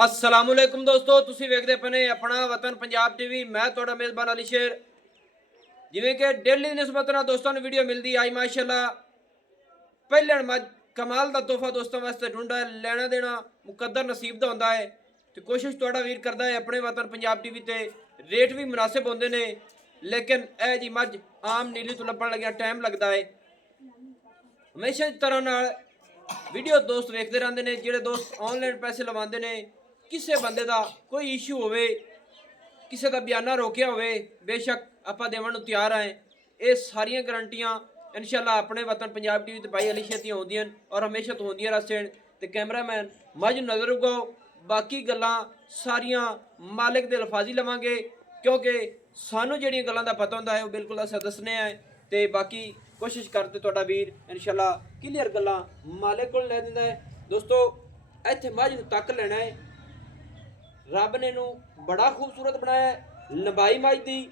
अस्सलामुअलैकुम दोस्तों, तुसी वेखदे पने अपना वतन पंजाब टीवी। मैं थोड़ा मेज़बान अली शेर। जिवें कि डेली ਦੀ ਨਿਸਬਤ ਨਾਲ ਦੋਸਤਾਂ ਨੂੰ ਵੀਡੀਓ ਮਿਲਦੀ ਆਈ ਮਾਸ਼ਾਅੱਲਾ ਪਹਿਲਣ ਮੱਝ ਕਮਾਲ ਦਾ ਤੋਹਫਾ ਦੋਸਤਾਂ ਵਾਸਤੇ ਢੂੰਡਾ ਲੈਣਾ ਦੇਣਾ ਮੁਕੱਦਰ ਨਸੀਬ ਦਾ ਹੁੰਦਾ ਹੈ ਤੇ ਕੋਸ਼ਿਸ਼ ਤੁਹਾਡਾ ਵੀਰ ਕਰਦਾ ਹੈ ਆਪਣੇ ਵਤਨ ਪੰਜਾਬ ਟੀਵੀ ਤੇ ਰੇਟ ਵੀ ਮੁਨਾਸਿਬ ਹੁੰਦੇ ਨੇ, ਲੇਕਿਨ ਇਹ ਜੀ ਮੱਝ ਆਮ ਨੀਲੀ ਤੋਂ ਲੱਭਣ ਲੱਗਿਆ ਟਾਈਮ ਲੱਗਦਾ ਹੈ। ਹਮੇਸ਼ਾ ਇਸ ਤਰ੍ਹਾਂ ਨਾਲ ਵੀਡੀਓ ਦੋਸਤ ਵੇਖਦੇ ਰਹਿੰਦੇ ਨੇ, ਜਿਹੜੇ ਦੋਸਤ ਆਨਲਾਈਨ ਪੈਸੇ ਲਵਾਉਂਦੇ ਨੇ, ਕਿਸੇ ਬੰਦੇ ਦਾ ਕੋਈ ਇਸ਼ੂ ਹੋਵੇ, ਕਿਸੇ ਦਾ ਬਿਆਨਾ ਰੋਕਿਆ ਹੋਵੇ, ਬੇਸ਼ੱਕ ਆਪਾਂ ਦੇਵਣ ਨੂੰ ਤਿਆਰ ਆਏ। ਇਹ ਸਾਰੀਆਂ ਗਰੰਟੀਆਂ ਇਨਸ਼ਾਅੱਲਾ ਆਪਣੇ ਵਤਨ ਪੰਜਾਬ ਟੀਵੀ ਤੇ ਭਾਈ ਅਲੀ ਸ਼ੇਤੀ ਹੁੰਦੀਆਂ ਔਰ ਹਮੇਸ਼ਾ ਤੋਂ ਹੁੰਦੀਆਂ ਰਸਣ ਤੇ ਕੈਮਰਾਮੈਨ ਮੱਝ ਨਜ਼ਰ ਉਗਾਓ। ਬਾਕੀ ਗੱਲਾਂ ਸਾਰੀਆਂ ਮਾਲਿਕ ਦੇ ਅਲਫਾਜ਼ੀ ਲਵਾਂਗੇ, ਕਿਉਂਕਿ ਸਾਨੂੰ ਜਿਹੜੀਆਂ ਗੱਲਾਂ ਦਾ ਪਤਾ ਹੁੰਦਾ ਹੈ ਉਹ ਬਿਲਕੁਲ ਅਸਾਂ ਦੱਸਣੇ ਆ ਤੇ ਬਾਕੀ ਕੋਸ਼ਿਸ਼ ਕਰਦੇ ਤੁਹਾਡਾ ਵੀਰ ਇਨਸ਼ਾਅੱਲਾ ਕਲੀਅਰ ਗੱਲਾਂ ਮਾਲਿਕ ਕੋਲ ਲੈ ਦਿੰਦਾ ਹੈ। ਦੋਸਤੋ ਇੱਥੇ ਮੱਝ ਨੂੰ ਤੱਕ ਲੈਣਾ ਹੈ, ਰੱਬ ਨੇ ਨੂੰ ਬੜਾ ਖੂਬਸੂਰਤ ਬਣਾਇਆ ਹੈ। ਲੰਬਾਈ ਮੱਝ ਦੀ,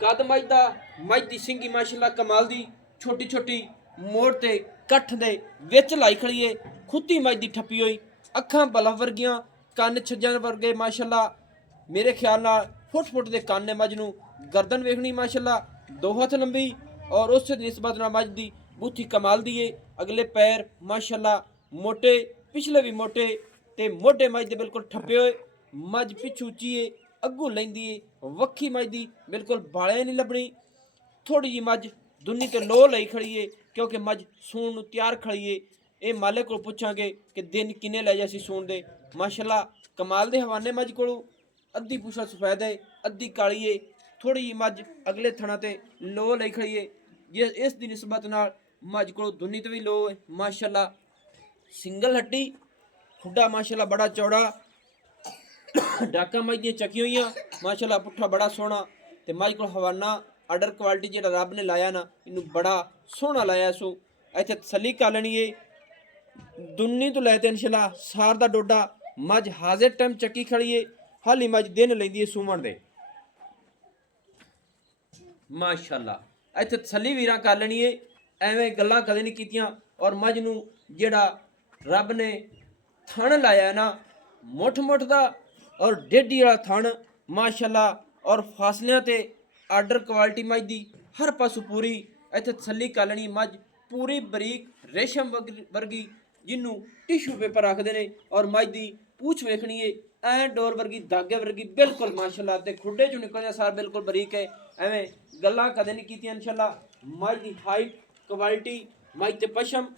ਕੱਦ ਮੱਝ ਦਾ, ਮੱਝ ਦੀ ਸਿੰਗੀ ਮਾਸ਼ਾਅੱਲਾ ਕਮਾਲ ਦੀ, ਛੋਟੀ ਛੋਟੀ ਮੋੜ ਤੇ ਕੱਠ ਦੇ ਵਿੱਚ ਲਾਈ ਖੜੀ ਏ। ਖੁੱਤੀ ਮੱਝ ਦੀ ਠੱਪੀ ਹੋਈ, ਅੱਖਾਂ ਬਲਬ ਵਰਗੀਆਂ, ਕੰਨ ਛੱਜਾਂ ਵਰਗੇ ਮਾਸ਼ਾਅੱਲਾ। ਮੇਰੇ ਖਿਆਲ ਨਾਲ ਫੁੱਟ ਦੇ ਕੰਨ ਨੇ ਮੱਝ ਨੂੰ। ਗਰਦਨ ਵੇਖਣੀ ਮਾਸ਼ਾਅੱਲਾ 2 ਹੱਥ ਲੰਬੀ ਔਰ ਉਸ ਦੀ ਨਿਸਬਤ ਨਾਲ ਮੱਝ ਦੀ ਬੂਥੀ ਕਮਾਲ ਦੀ ਏ। ਅਗਲੇ ਪੈਰ ਮਾਸ਼ਾਅੱਲਾ ਮੋਟੇ, ਪਿਛਲੇ ਵੀ ਮੋਟੇ ਤੇ ਮੋਢੇ ਮੱਝ ਦੇ ਬਿਲਕੁਲ ਠੱਪੇ ਹੋਏ। ਮੱਝ ਪਿੱਛੂ ਉੱਚੀ ਏ, ਅੱਗੂ ਲੈਂਦੀ ਏ, ਵੱਖੀ ਮੱਝ ਦੀ ਬਿਲਕੁਲ ਬਾਲੇ ਨਹੀਂ ਲੱਭਣੀ। ਥੋੜੀ ਜੀ ਮੱਝ ਦੁੰਨੀ ਤੇ ਲੋ ਲਈ ਖੜੀ ਏ, ਕਿਉਂਕਿ ਮੱਝ ਸੂਣ ਨੂੰ ਤਿਆਰ ਖੜੀ ਏ। ਇਹ ਮਾਲਕ ਕੋਲ ਪੁੱਛਾਂਗੇ ਕਿ ਦਿਨ ਕਿੰਨੇ ਲੈ ਜਾਸੀ ਸੂਣ ਦੇ। ਮਾਸ਼ਾਅੱਲਾ ਕਮਾਲ ਦੇ ਹਵਾਨੇ ਮੱਝ ਕੋਲੋਂ। ਅੱਧੀ ਪੁੱਛਾ ਸਫੈਦ ਏ, ਅੱਧੀ ਕਾਲੀ ਏ। ਥੋੜੀ ਜੀ ਮੱਝ ਅਗਲੇ ਥਣਾ ਤੇ ਲੋ ਲਈ ਖੜੀ ਏ, ਜੇ ਇਸ ਦੀ ਨਿਸਬਤ ਨਾਲ ਮੱਝ ਕੋਲੋਂ ਦੁੰਨੀ ਤੇ ਵੀ ਲੋ ਏ ਮਾਸ਼ਾਅੱਲਾ। ਸਿੰਗਲ ਹੱਡੀ, ਖੁੱਡਾ ਮਾਸ਼ਾਅੱਲਾ ਬੜਾ ਚੌੜਾ, ਡਾਕਾਂ ਮੱਝ ਦੀਆਂ ਚੱਕੀਆਂ ਹੋਈਆਂ ਮਾਸ਼ਾਅੱਲਾ, ਪੁੱਠਾ ਬੜਾ ਸੋਹਣਾ ਤੇ ਮੱਝ ਕੋਲ ਹਵਾਨਾ ਆਰਡਰ ਕੁਆਲਿਟੀ ਜਿਹੜਾ ਰੱਬ ਨੇ ਲਾਇਆ ਨਾ, ਇਹਨੂੰ ਬੜਾ ਸੋਹਣਾ ਲਾਇਆ। ਸੋ ਇੱਥੇ ਤਸੱਲੀ ਕਰ ਲੈਣੀ ਏ। ਦੁੰਨੀ ਤੋਂ ਲੈ ਤੇ ਇਨਸ਼ਾਅੱਲਾ ਸਾਰ ਦਾ ਡੋਡਾ ਮੱਝ ਹਾਜ਼ਰ ਟਾਈਮ ਚੱਕੀ ਖੜੀ ਏ। ਹਾਲੀ ਮੱਝ ਦਿਨ ਲੈਂਦੀ ਏ ਸੂਮਣ ਦੇ ਮਾਸ਼ਾਅੱਲਾ। ਇੱਥੇ ਤਸੱਲੀ ਵੀਰਾਂ ਕਰ ਲੈਣੀ ਏ, ਐਵੇਂ ਗੱਲਾਂ ਕਦੇ ਨਹੀਂ ਕੀਤੀਆਂ। ਔਰ ਮੱਝ ਨੂੰ ਜਿਹੜਾ ਰੱਬ ਨੇ ਥਣ ਲਾਇਆ ਨਾ ਮੁੱਠ ਦਾ ਔਰ ਡੇਢੀ ਵਾਲਾ ਥਣ ਮਾਸ਼ਾਅੱਲਾ, ਔਰ ਫਾਸਲਿਆਂ ਤੇ ਆਰਡਰ ਕੁਆਲਿਟੀ ਮੱਝ ਦੀ ਹਰ ਪਾਸੋਂ ਪੂਰੀ। ਇੱਥੇ ਤਸੱਲੀ ਕਰ ਲੈਣੀ, ਮੱਝ ਪੂਰੀ ਬਰੀਕ ਰੇਸ਼ਮ ਵਰਗੀ ਜਿਹਨੂੰ ਟਿਸ਼ੂ ਪੇਪਰ ਆਖਦੇ ਨੇ। ਔਰ ਮੱਝ ਦੀ ਪੂਛ ਵੇਖਣੀ ਏ, ਐਂ ਡੋਰ ਵਰਗੀ, ਧਾਗੇ ਵਰਗੀ ਬਿਲਕੁਲ ਮਾਸ਼ਾਅੱਲਾ। ਤੇ ਖੁੱਡੇ ਚੋਂ ਨਿਕਲਦਾ ਸਾਰ ਬਿਲਕੁਲ ਬਰੀਕ ਹੈ। ਐਵੇਂ ਗੱਲਾਂ ਕਦੇ ਨਹੀਂ ਕੀਤੀਆਂ ਇਨਸ਼ਾਅੱਲਾ। ਮੱਝ ਦੀ ਹਾਈਟ ਕੁਆਲਿਟੀ, ਮੱਝ ਤੇ ਪਸ਼ਮ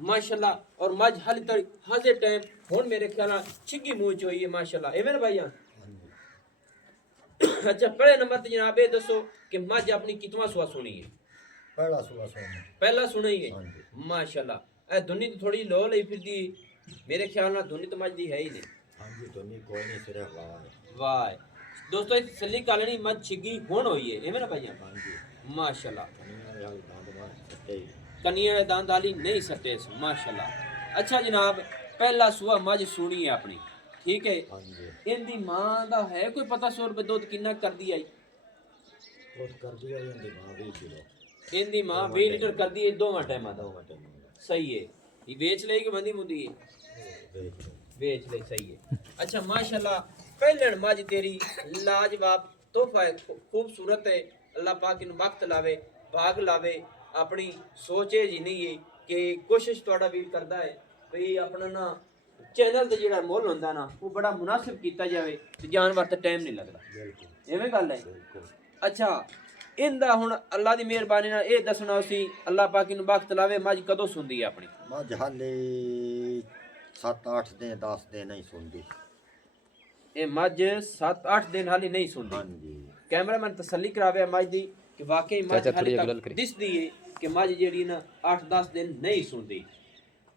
ਮਾਸ਼ਾਅੱਲਾ। ਔਰ ਮੱਝ ਹਾਲੇ ਤੱਕ ਹਾਜ਼ਰ ਟਾਈਮ ਹੁਣ ਮੇਰੇ ਖਿਆਲ ਨਾਲ ਛਿੱਗੀ ਮੂੰਹ ਚ ਹੋਈ ਹੈ ਮਾਸ਼ਾਅੱਲਾ। ਐਵੇਂ ਨਾ ਭਾਈਆਂ। अच्छा, पहले नंबर ते जनाब ये दसो कि मझ अपनी कितवा सुआ सुनी है? पहला सुआ सुना। पहला सुना ही है माशाल्लाह। ए दुनी तो थोड़ी लो लई फिरदी, मेरे ख्याल नाल दुनी तो मझ दी है ही नहीं। हां जी, दुनी कोई नहीं, सिर्फ वाह वाह। दोस्तों इस सल्ली कालनी मझ छिगी हुण होई है, एवें ना भाईया? हां जी माशाल्लाह। कनिया कनिया दे दांत आली नहीं सटे माशाल्लाह। अच्छा जनाब, पहला सुआ मझ सुनी है अपनी, ठीक है। हां जी। इनदी मां दा है कोई पता 100 रुपए दूध किन्ना कर दी आई? दूध कर दिया इनदी मां 20 किलो। इनदी मां 20 लीटर कर दी है दोवां टाइमां दा। सही है। ये बेच ले कि बंदी मुंदी है? बेच ले, सही है। अच्छा माशाल्लाह, पहलण मज तेरी लाजवाब तोहफा है, खूबसूरत है। अल्लाह पाक इन वक्त लावे, भाग लावे। अपनी सोच जी नहीं है कि कोशिश थोड़ा वीर करता है भई अपना ना चैनल ਤੇ ਜਿਹੜਾ ਮੁੱਲ ਹੁੰਦਾ ਨਾ ਉਹ ਬੜਾ ਮੁਨਾਸਿਬ ਕੀਤਾ ਜਾਵੇ ਤੇ ਜਾਨਵਰ ਤੇ ਟਾਈਮ ਨਹੀਂ ਲੱਗਦਾ। बिल्कुल ਐਵੇਂ ਗੱਲ ਹੈ। ਅੱਛਾ, ਇਹਦਾ ਹੁਣ ਅੱਲਾ ਦੀ ਮਿਹਰਬਾਨੀ ਨਾਲ ਇਹ ਦੱਸਣਾ ਸੀ, ਅੱਲਾ ਪਾਕ ਨੂੰ ਵਕਤ ਲਾਵੇ, ਮੱਝ ਕਦੋਂ ਸੁਣਦੀ ਹੈ ਆਪਣੀ? मज हाले 7-8 दिन 10 दिन नहीं सुनदी। ਇਹ ਮੱਝ 7-8 ਦਿਨ ਹਾਲੀ ਨਹੀਂ ਸੁਣਦੀ। हां जी। ਕੈਮਰਾਮੈਨ ਤਸੱਲੀ ਕਰਾਵੇ ਮੱਝ ਦੀ ਕਿ ਵਾਕਈ ਮੱਝ ਹਾਲੇ ਤੱਕ ਦਿਸਦੀ ਹੈ ਕਿ ਮੱਝ ਜਿਹੜੀ ਨਾ 8-10 ਦਿਨ ਨਹੀਂ ਸੁਣਦੀ।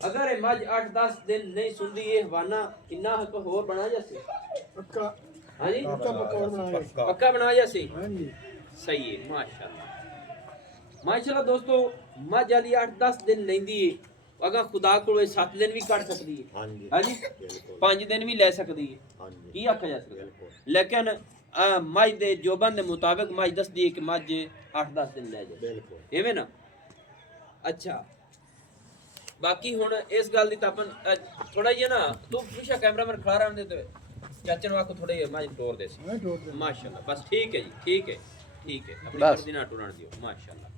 अगर ये मझ 8-10 दिन नहीं सुनती, ये हवाना किन्ना हक होर बना जासी? पक्का। हाँ जी, पक्का बना जासी। हाँ जी, सही है माशाल्लाह। माशाल्लाह दोस्तों, मझ वाली 8-10 दिन लेंदी है। अगर खुदा को 7 दिन भी कट सकती है। हां जी। हाँ जी, 5 दिन भी ले सकती है। हां जी। की आखा जा सकता? लेकिन मझ दे जोबन दे मुताबिक मझ दसदी है कि मझ 8-10 दिन ले जाए। बिल्कुल एवें ना। अच्छा, ਬਾਕੀ ਹੁਣ ਇਸ ਗੱਲ ਦੀ ਤਾਂ ਆਪਾਂ ਥੋੜਾ ਜਿਹਾ ਨਾ ਤੂੰ ਪਿੱਛੇ ਕੈਮਰਾਮੈਨ ਖੜਾ ਰਹਿਣ ਦੇ ਤੇ ਚਾਚੇ ਨੂੰ ਆਖੋ ਥੋੜੇ ਜਿਹਾ ਮੈਂ ਤੋੜ ਦੇ ਸੀ ਮਾਸ਼ਾਅੱਲਾ ਬਸ ਠੀਕ ਹੈ ਜੀ ਠੀਕ ਹੈ ਆਪਣੀ ਮਰਜ਼ੀ ਨਾਲ ਟੁਰਨ ਦਿਓ ਮਾਸ਼ਾਅੱਲਾ।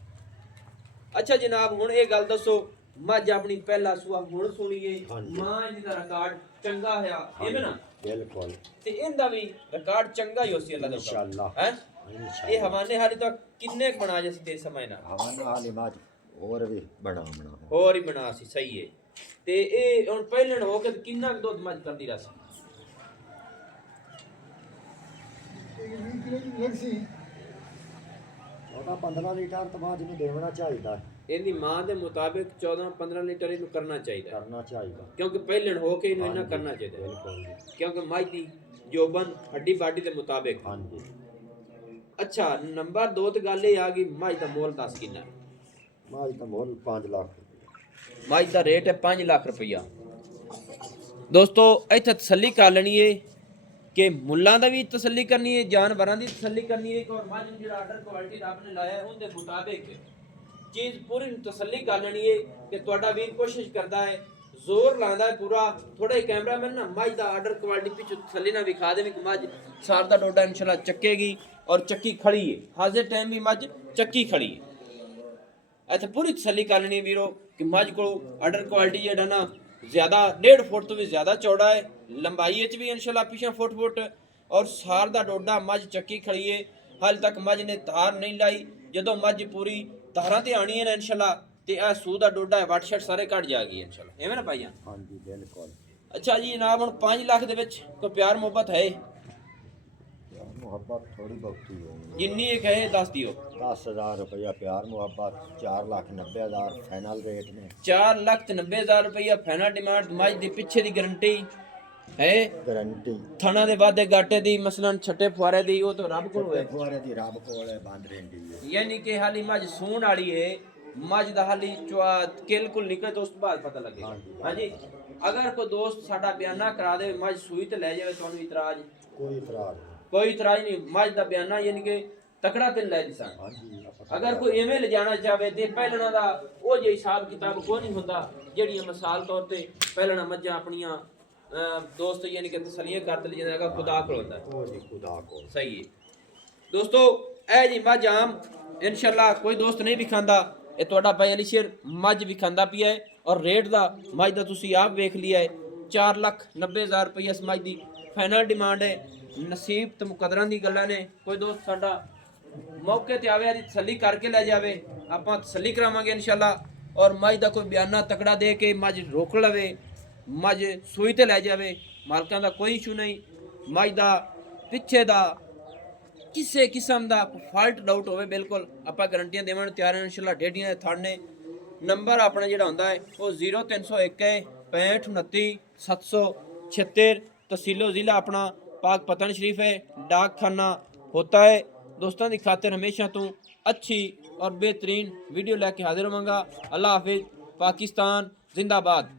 ਅੱਛਾ ਜਨਾਬ ਹੁਣ ਇਹ ਗੱਲ ਦੱਸੋ ਮੱਝ ਆਪਣੀ ਪਹਿਲਾ ਸੂਆ ਹੁਣ ਸੁਣੀਏ ਮਾਂ ਜੀ ਦਾ ਰਿਕਾਰਡ ਚੰਗਾ ਹੋਇਆ ਇਹ ਨਾ ਬਿਲਕੁਲ ਤੇ ਇਹਦਾ ਵੀ ਰਿਕਾਰਡ ਚੰਗਾ ਹੀ ਹੋਸੀ ਅੱਲਾ ਦਾ ਇਨਸ਼ਾਅੱਲਾ ਹੈ ਇਹ ਹਵਾਨੇ ਹਾਲੀ ਤਾਂ ਕਿੰਨੇ ਬਣਾ ਜਸੀ ਤੇ ਸਮੇਂ ਨਾਲ ਹਵਾਨਾ ਹਾਲੀ ਮੱਝ ਹੋਰ ਵੀ ਬਣਾ ਹੋਰ ਹੀ ਬਣਾ ਸੀ ਸਹੀ ਹੈ ਤੇ ਇਹ ਹੁਣ ਪਹਿਲਣ ਹੋ ਕੇ ਕਿੰਨਾ ਕੁ ਦੁੱਧ ਮੱਝ ਕਰਦੀ ਰਸ ਉਹਦਾ 15 ਲੀਟਰ ਤੋਂ ਬਾਅਦ ਇਹਨੂੰ ਦੇਣਾ ਚਾਹੀਦਾ ਇਹਦੀ ਮਾਂ ਦੇ ਮੁਤਾਬਿਕ 14-15 ਲੀਟਰ ਇਹਨੂੰ ਕਰਨਾ ਚਾਹੀਦਾ ਕਿਉਂਕਿ ਪਹਿਲਣ ਹੋ ਕੇ ਇਹਨੂੰ ਇੰਨਾ ਕਰਨਾ ਚਾਹੀਦਾ ਬਿਲਕੁਲ ਕਿਉਂਕਿ ਮੱਝ ਦੀ ਜੋਬਨ ਹੱਡੀ ਬਾਡੀ ਦੇ ਮੁਤਾਬਿਕ ਹਾਂਜੀ। ਅੱਛਾ ਨੰਬਰ 2 ਤੇ ਗੱਲ ਇਹ ਆ ਗਈ ਮੱਝ ਦਾ ਮੁੱਲ ਦੱਸ ਕਿੰਨਾ ਮੱਝ ਦਾ ਮੁੱਲ 5 ਲੱਖ ਮੱਝ ਦਾ ਰੇਟ ਹੈ 5 ਲੱਖ ਰੁਪਈਆ। ਦੋਸਤੋ ਇੱਥੇ ਤਸੱਲੀ ਕਰ ਲੈਣੀ ਏ ਕਿ ਮੁੱਲਾਂ ਦਾ ਵੀ ਤਸੱਲੀ ਕਰਨੀ ਹੈ ਜਾਨਵਰਾਂ ਦੀ ਤਸੱਲੀ ਕਰਨੀ ਹੈ ਔਰ ਮੱਝ ਜਿਹੜਾ ਆਰਡਰ ਕੁਆਲਿਟੀ ਦਾ ਆਪਨੇ ਲਾਇਆ ਉਹਦੇ ਮੁਤਾਬਿਕ ਚੀਜ਼ ਪੂਰੀ ਤਸੱਲੀ ਕਰ ਲੈਣੀ ਹੈ ਕਿ ਤੁਹਾਡਾ ਵੀਰ ਕੋਸ਼ਿਸ਼ ਕਰਦਾ ਹੈ ਜ਼ੋਰ ਲਾਉਂਦਾ ਹੈ ਪੂਰਾ ਥੋੜਾ ਹੀ ਕੈਮਰਾਮੈਨ ਨਾ ਮੱਝ ਦਾ ਆਰਡਰ ਕੁਆਲਿਟੀ ਪਿੱਛੋਂ ਤਸੱਲੀ ਨਾਲ ਵਿਖਾ ਦੇਵੇ ਕਿ ਮੱਝ ਸਾਰ ਦਾ ਡੋਡਾ ਇਨਸ਼ਾਅੱਲਾ ਚੱਕੇਗੀ ਔਰ ਚੱਕੀ ਖੜੀ ਹੈ ਹਾਜ਼ਰ ਟਾਈਮ ਵੀ ਮੱਝ ਚੱਕੀ ਖੜੀ ਹੈ ਇੱਥੇ ਪੂਰੀ ਤਸੱਲੀ ਕਰ ਲੈਣੀ ਵੀਰੋ ਕਿ ਮੱਝ ਕੋਲ ਆਰਡਰ ਕੁਆਲਿਟੀ ਜਿਹੜਾ ਨਾ ਜ਼ਿਆਦਾ 1.5 ਫੁੱਟ ਤੋਂ ਵੀ ਜ਼ਿਆਦਾ ਚੌੜਾ ਹੈ ਲੰਬਾਈ ਵਿੱਚ ਵੀ ਇਨਸ਼ਾਅੱਲਾ ਪਿਛਾ ਫੁੱਟ ਔਰ ਸਾਰ ਦਾ ਡੋਡਾ ਮੱਝ ਚੱਕੀ ਖੜੀ ਹੈ ਹਾਲ ਤੱਕ ਮੱਝ ਨੇ ਧਾਰ ਨਹੀਂ ਲਾਈ ਜਦੋਂ ਮੱਝ ਪੂਰੀ ਧਾਰਾਂ ਤੇ ਆਣੀ ਹੈ ਨਾ ਇਨਸ਼ਾਅੱਲਾ ਤੇ ਇਹ ਸੂ ਦਾ ਡੋਡਾ ਹੈ ਵੱਟ ਛੱਟ ਸਾਰੇ ਕੱਢ ਜਾਗੀ ਇਨਸ਼ਾਅੱਲਾ ਐਵੇਂ ਨਾ ਭਾਈਆਂ ਹਾਂਜੀ ਬਿਲਕੁਲ। ਅੱਛਾ ਜੀ ਜਨਾਬ ਹੁਣ 5 ਲੱਖ ਦੇ ਵਿੱਚ ਕੋਈ ਪਿਆਰ ਮੁਹੱਬਤ ਹੈ ਮੁਹੱਬਤ ਥੋੜੀ ਬਹੁਤੀ ਹੋਣੀ ਜਿੰਨੀ ਇਹ ਕਹੇ ਦੱਸ ਦਿਓ 10,000 ਰੁਪਇਆ ਪਿਆਰ ਮੁਹੱਬਤ 4,90,000 ਫਾਈਨਲ ਰੇਟ ਨੇ 4,90,000 ਰੁਪਇਆ ਫਾਈਨਲ ਡਿਮਾਂਡ ਮੱਝ ਦੀ ਪਿੱਛੇ ਦੀ ਗਾਰੰਟੀ ਹੈ ਗਾਰੰਟੀ ਥਣਾ ਦੇ ਵਾਦੇ ਗਾਟੇ ਦੀ ਮਸਲਨ ਛੱਟੇ ਫੁਆਰੇ ਦੀ ਉਹ ਤਾਂ ਰੱਬ ਕੋਲ ਹੋਏ ਫੁਆਰੇ ਦੀ ਰੱਬ ਕੋਲ ਹੈ ਬੰਦ ਰਹਿੰਦੀ ਹੈ ਯਾਨੀ ਕਿ ਹਾਲੀ ਮੱਝ ਸੂਣ ਵਾਲੀ ਹੈ ਮੱਝ ਦਾ ਹਾਲੀ ਚਵਾ ਕਿਲ ਕੁਲ ਨਿਕਲੇ ਤੋਂ ਉਸ ਤੋਂ ਬਾਅਦ ਪਤਾ ਲੱਗੇਗਾ ਹਾਂਜੀ ਅਗਰ ਕੋਈ ਦੋਸਤ ਸਾਡਾ ਬਿਆਨਾ ਕਰਾ ਦੇ ਮੱਝ ਸੂਈ ਤੇ ਲੈ ਜਾਵੇ ਤੁਹਾਨੂੰ ਇਤਰਾਜ਼ ਕੋਈ ਇਤਰਾਜ਼ ਨਹੀਂ ਮੱਝ ਦਾ ਬਿਆਨਾ ਯਾਨੀ ਕਿ ਤਕੜਾ ਤੇ ਲੈ ਦਿਸਾਂ ਅਗਰ ਕੋਈ ਐਵੇਂ ਲੈ ਜਾਣਾ ਚਾਹਵੇ ਤੇ ਪਹਿਲਣਾ ਦਾ ਉਹ ਜੇ ਹਿਸਾਬ ਕਿਤਾਬ ਕੋਈ ਨਹੀਂ ਹੁੰਦਾ ਜਿਹੜੀਆਂ ਮਿਸਾਲ ਤੌਰ ਤੇ ਪਹਿਲਣਾ ਮੱਝਾਂ ਆਪਣੀਆਂ ਦੋਸਤ ਯਾਨੀ ਕਿ ਤਸਲੀਆਂ ਕਰ ਲਈ ਜਾਂਦਾ ਖੁਦਾ ਕੋਲ ਹੁੰਦਾ ਉਹ ਜੀ ਖੁਦਾ ਕੋਲ ਸਹੀ ਹੈ ਦੋਸਤੋ ਇਹ ਜੀ ਮੱਝ ਆਮ ਇਨਸ਼ਾਅੱਲਾ ਕੋਈ ਦੋਸਤ ਨਹੀਂ ਵਿਖਾਂਦਾ ਇਹ ਤੁਹਾਡਾ ਭਾਈ ਅਲੀ ਸ਼ੇਰ ਮੱਝ ਵਿਖਾਂਦਾ ਪਿਆ ਹੈ ਔਰ ਰੇਟ ਦਾ ਮੱਝ ਦਾ ਤੁਸੀਂ ਆਪ ਵੇਖ ਲਿਆ ਹੈ 4,90,000 ਰੁਪਏ ਇਸ ਮੱਝ ਦੀ ਫਾਈਨਲ ਡਿਮਾਂਡ ਹੈ ਨਸੀਬ ਤੇ ਮੁਕਦਰਾਂ ਦੀ ਗੱਲਾਂ ਨੇ ਕੋਈ ਦੋਸਤ ਸਾਡਾ ਮੌਕੇ ਤੇ ਆਵੇ ਦੀ ਤਸੱਲੀ ਕਰਕੇ ਲੈ ਜਾਵੇ ਆਪਾਂ ਤਸੱਲੀ ਕਰਾਵਾਂਗੇ ਇਨਸ਼ਾਅੱਲਾ ਔਰ ਮੱਝ ਦਾ ਕੋਈ ਬਿਆਨਾ ਤਕੜਾ ਦੇ ਕੇ ਮੱਝ ਰੋਕ ਲਵੇ ਮੱਝ ਸੂਈ ਤੇ ਲੈ ਜਾਵੇ ਮਾਲਕਾਂ ਦਾ ਕੋਈ ਇਸ਼ੂ ਨਹੀਂ ਮੱਝ ਦਾ ਪਿੱਛੇ ਦਾ ਕਿਸੇ ਕਿਸਮ ਦਾ ਫਾਲਟ ਡਾਊਟ ਹੋਵੇ ਬਿਲਕੁਲ ਆਪਾਂ ਗਾਰੰਟੀਆਂ ਦੇਵਾਂ ਨੂੰ ਤਿਆਰ ਹਾਂ ਇਨਸ਼ਾਅੱਲਾ ਡੇਡੀਆਂ ਦੇ ਥਾਣੇ ਨੰਬਰ ਆਪਣਾ ਜਿਹੜਾ ਹੁੰਦਾ ਹੈ ਉਹ 0301 6529 776 तहसीलो ज़िला अपना पाक पतन शरीफ है डाक खाना होता है दोस्तों की खातिर हमेशा तो अच्छी और बेहतरीन वीडियो लेके हाजिर होवांगा अल्लाह हाफिज पाकिस्तान जिंदाबाद।